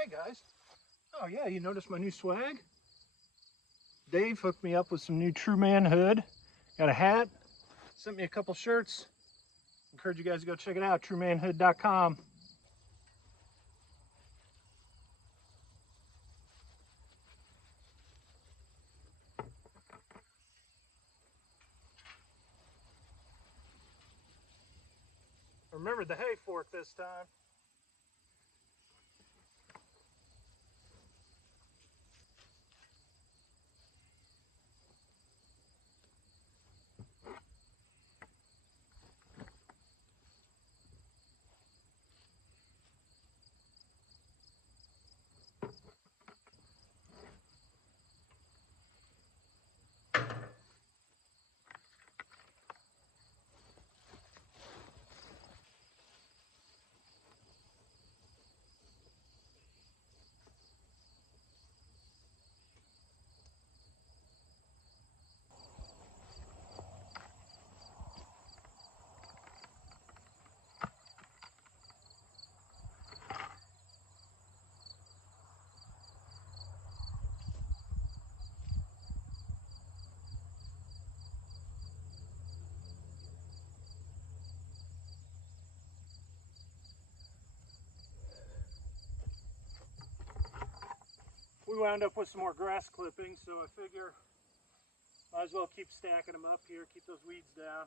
Alright guys. Oh yeah, you noticed my new swag? Dave hooked me up with some new True Man hood. Got a hat, sent me a couple shirts. Encourage you guys to go check it out, truemanhood.com. Remember the hay fork this time. We wound up with some more grass clippings, so I figure might as well keep stacking them up here, keep those weeds down.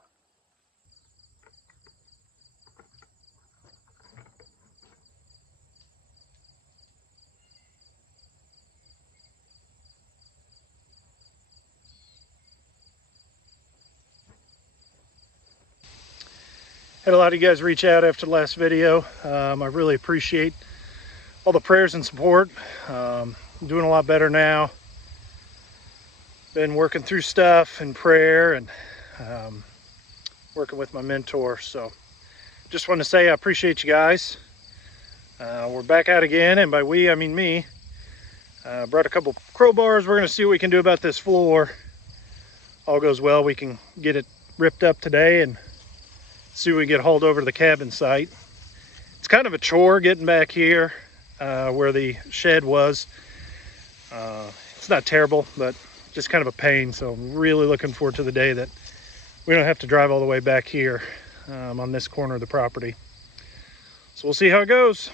Had a lot of you guys reach out after the last video. I really appreciate all the prayers and support. I'm doing a lot better now. Been working through stuff in prayer and working with my mentor. So just want to say I appreciate you guys. We're back out again, and by we I mean me. Brought a couple crowbars. We're going to see what we can do about this floor. All goes well, we can get it ripped up today and see if we can get hauled over to the cabin site. It's kind of a chore getting back here where the shed was. It's not terrible, but just kind of a pain. So I'm really looking forward to the day that we don't have to drive all the way back here on this corner of the property. So we'll see how it goes.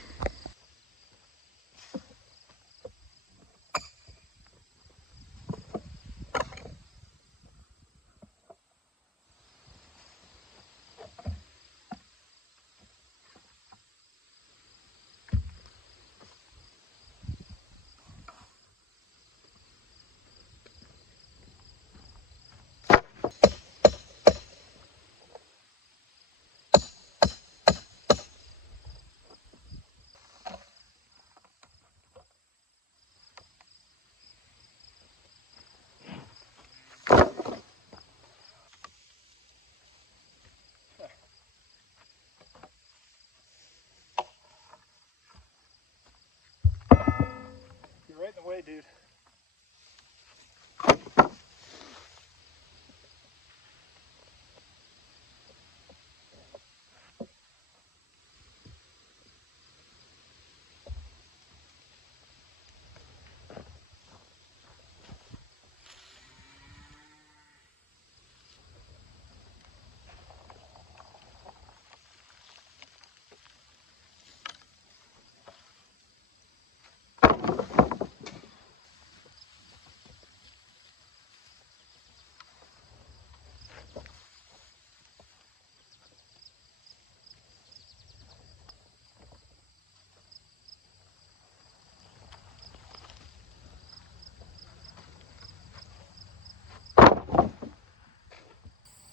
You're right in the way, dude.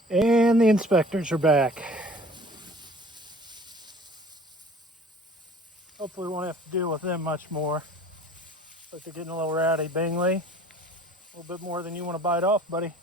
And the inspectors are back. Hopefully we won't have to deal with them much more. But they're getting a little rowdy. Bingley, a little bit more than you want to bite off, buddy.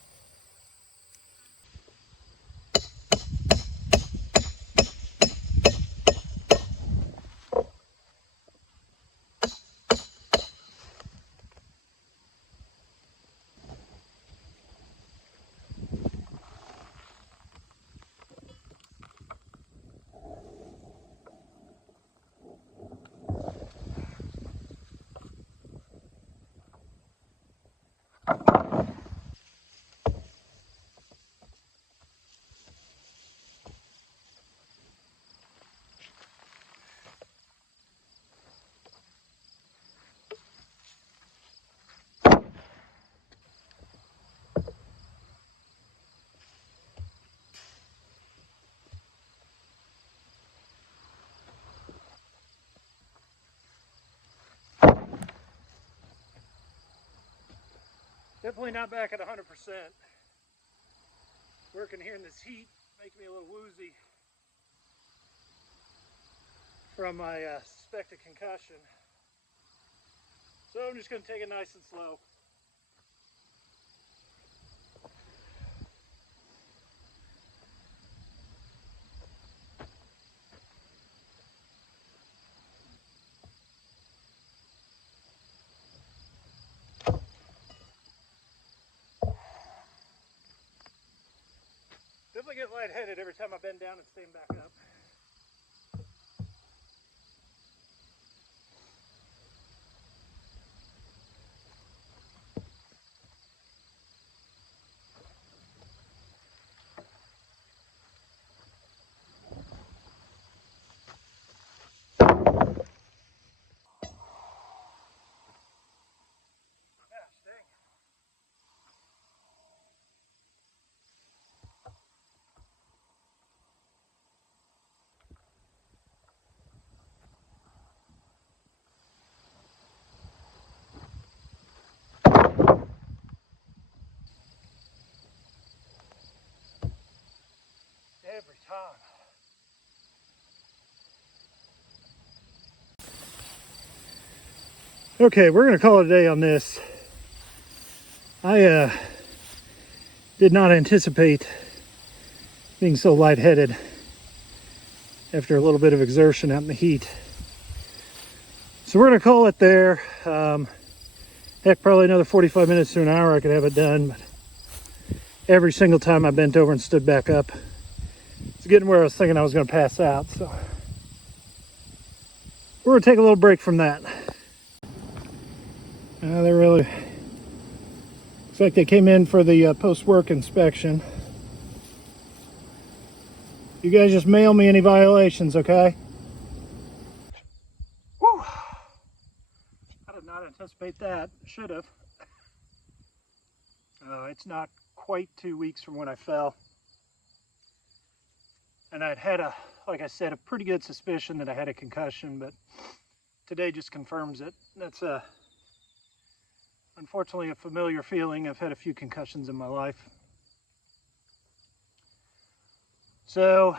Definitely not back at 100%. Working here in this heat making me a little woozy from my suspected concussion. So I'm just going to take it nice and slow. Definitely get lightheaded every time I bend down and stand back up. Gosh, dang. Every time. Okay, we're going to call it a day on this. I did not anticipate being so lightheaded after a little bit of exertion out in the heat. So we're going to call it there. Heck, probably another 45 minutes to an hour I could have it done. But every single time I bent over and stood back up, it's getting where I was thinking I was going to pass out. So we're going to take a little break from that. They really looks like they came in for the post-work inspection. You guys just mail me any violations, okay? Whew. I did not anticipate that. Should have. It's not quite 2 weeks from when I fell. And I'd had like I said, a pretty good suspicion that I had a concussion, but today just confirms it. That's unfortunately a familiar feeling. I've had a few concussions in my life. So,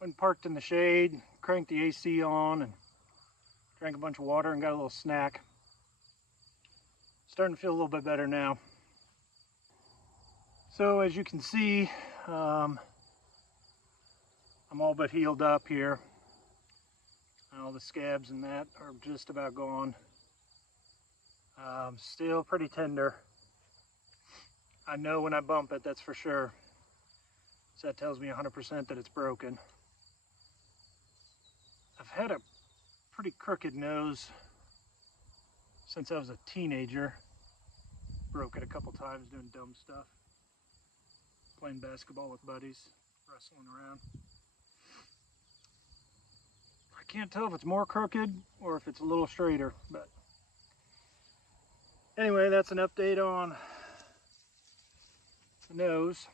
went and parked in the shade, cranked the AC on, and drank a bunch of water and got a little snack. Starting to feel a little bit better now. So as you can see, I'm all but healed up here. All the scabs and that are just about gone. Still pretty tender. I know when I bump it, that's for sure. So that tells me 100% that it's broken. I've had a pretty crooked nose since I was a teenager. Broke it a couple times doing dumb stuff. Playing basketball with buddies, wrestling around. I can't tell if it's more crooked or if it's a little straighter, but anyway, that's an update on the nose.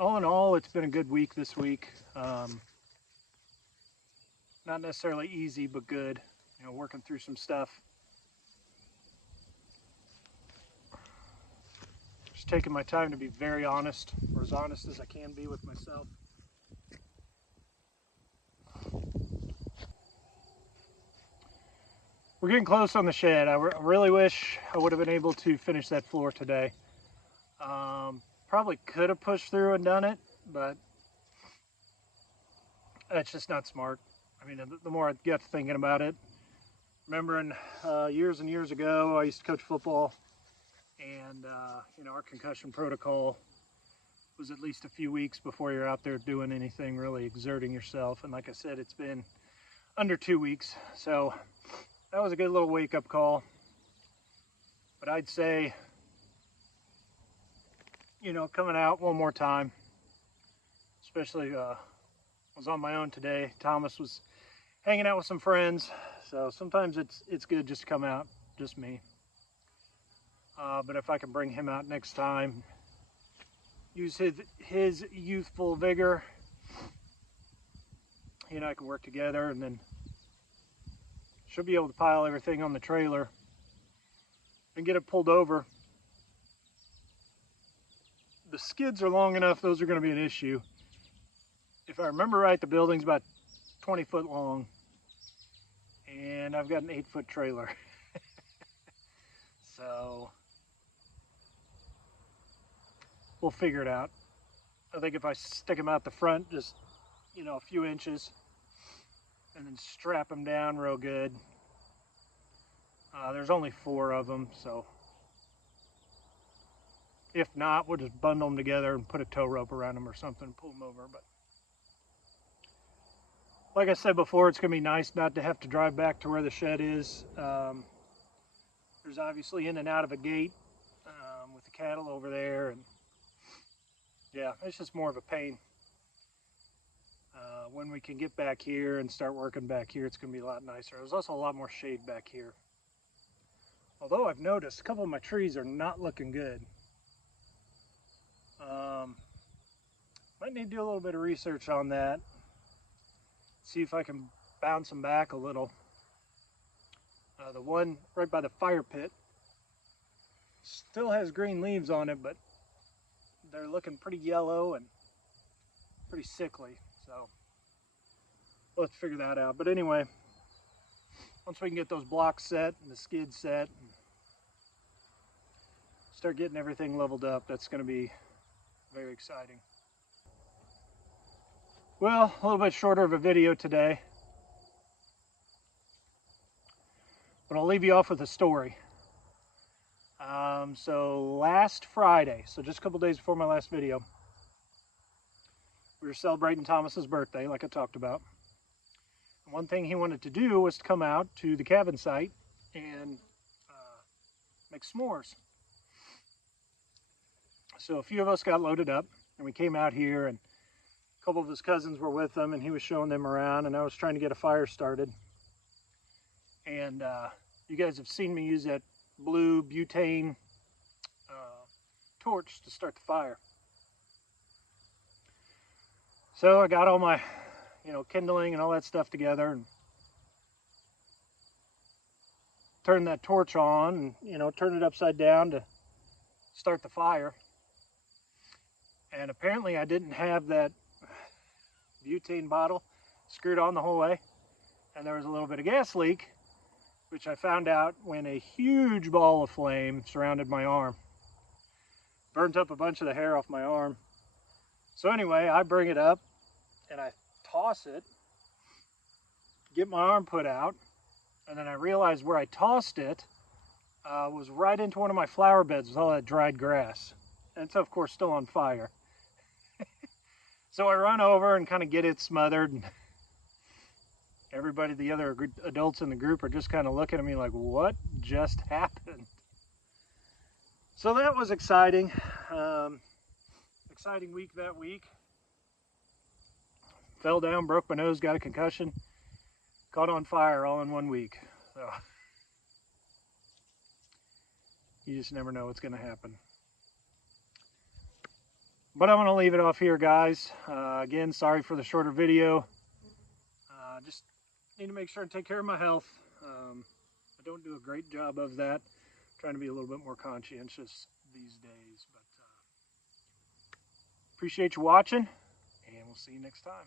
All in all, it's been a good week this week. Not necessarily easy, but good. You know, working through some stuff. Just taking my time to be very honest, or as honest as I can be with myself. We're getting close on the shed. I really wish I would have been able to finish that floor today. Probably could have pushed through and done it, but that's just not smart. I mean, the more I get thinking about it, remembering years and years ago, I used to coach football, and you know, our concussion protocol was at least a few weeks before you're out there doing anything, really exerting yourself. And like I said, it's been under 2 weeks, so that was a good little wake-up call. But I'd say, you know, coming out one more time, especially was on my own today. Thomas was hanging out with some friends, so sometimes it's good just to come out, just me. But if I can bring him out next time, use his youthful vigor, he and I can work together, and then should be able to pile everything on the trailer and get it pulled over. The skids are long enough, those are going to be an issue. If I remember right, the building's about 20 foot long, and I've got an 8-foot trailer. So we'll figure it out. I think if I stick them out the front, just, a few inches, and then strap them down real good. There's only 4 of them, so if not, we'll just bundle them together and put a tow rope around them or something and pull them over. But like I said before, it's going to be nice not to have to drive back to where the shed is. There's obviously in and out of a gate with the cattle over there, and yeah, it's just more of a pain. When we can get back here and start working back here, it's going to be a lot nicer. There's also a lot more shade back here. Although I've noticed a couple of my trees are not looking good. Might need to do a little bit of research on that. See if I can bounce them back a little. The one right by the fire pit still has green leaves on it, but they're looking pretty yellow and pretty sickly. So we'll have to figure that out. But anyway, once we can get those blocks set and the skid set and start getting everything leveled up, that's going to be very exciting. Well, a little bit shorter of a video today, but I'll leave you off with a story. So last Friday, so just a couple days before my last video, we were celebrating Thomas's birthday, like I talked about. And one thing he wanted to do was to come out to the cabin site and make s'mores. So a few of us got loaded up, and we came out here, and a couple of his cousins were with him, and he was showing them around, and I was trying to get a fire started. And you guys have seen me use that blue butane torch to start the fire. So I got all my, kindling and all that stuff together, and turned that torch on, and turned it upside down to start the fire. And apparently I didn't have that butane bottle screwed on the whole way, and there was a little bit of gas leak, which I found out when a huge ball of flame surrounded my arm. Burnt up a bunch of the hair off my arm. So anyway, I bring it up and I toss it, get my arm put out, and then I realized where I tossed it was right into one of my flower beds with all that dried grass. And it's of course still on fire. So I run over and kind of get it smothered, and everybody, the other adults in the group, are just kind of looking at me like, what just happened? So that was exciting. Exciting week that week. Fell down, broke my nose, got a concussion, caught on fire all in one week. So you just never know what's going to happen. But I'm going to leave it off here, guys. Again, sorry for the shorter video. Just need to make sure and take care of my health. I don't do a great job of that. I'm trying to be a little bit more conscientious these days. But appreciate you watching, and we'll see you next time.